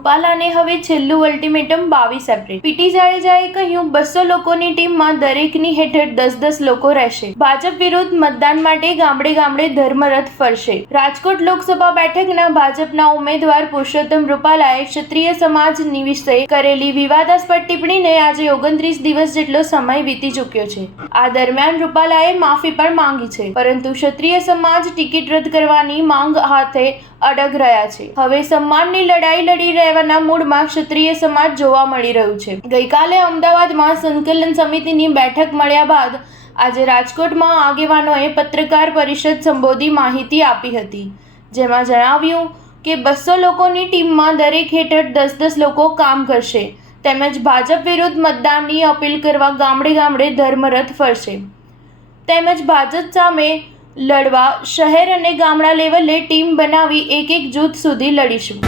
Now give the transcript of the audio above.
રૂપાલાને હવે છેલ્લું ultimatum 22 April. PT જાડેજાએ કહ્યું 200 લોકોની ટીમમાં દરેકની હેઠળ 10-10 લોકો રહેશે. ભાજપ વિરુદ્ધ મતદાન માટે ગામડે ગામડે ધર્મરથ ફરશે. રાજકોટ લોકસભા બેઠકના ભાજપના ઉમેદવાર પુરુષોત્તમ રૂપાલાએ ક્ષત્રિય સમાજની વિશે કરેલી વિવાદાસ્પદ ટિપ્પણીને આજે 29 દિવસ જેટલો સમય વીતી ચૂક્યો છે. આ દરમિયાન રૂપાલાએ માફી પણ માંગી છે, પરંતુ ક્ષત્રિય સમાજ ટિકિટ રદ કરવાની માંગ હાથે અડગ રહ્યા છે. હવે સન્માનની લડાઈ લડી રહેવાના મૂડમાં ક્ષત્રિય સમાજ જોવા મળી રહ્યું છે. ગઈકાલે અમદાવાદમાં સંકલન સમિતિની બેઠક મળ્યા બાદ આજે રાજકોટમાં આગેવાનોએ પત્રકાર પરિષદ સંબોધી માહિતી આપી હતી, જેમાં જણાવ્યું કે 200 લોકોની ટીમમાં દરેક હેઠળ 10-10 લોકો કામ કરશે તેમજ ભાજપ વિરુદ્ધ મતદાનની અપીલ કરવા ગામડે ગામડે ધર્મરથ ફરશે તેમજ ભાજપ સામે લડવા શહેર અને ગામડા લેવલે ટીમ બનાવી એક જૂથ સુધી લડીશું.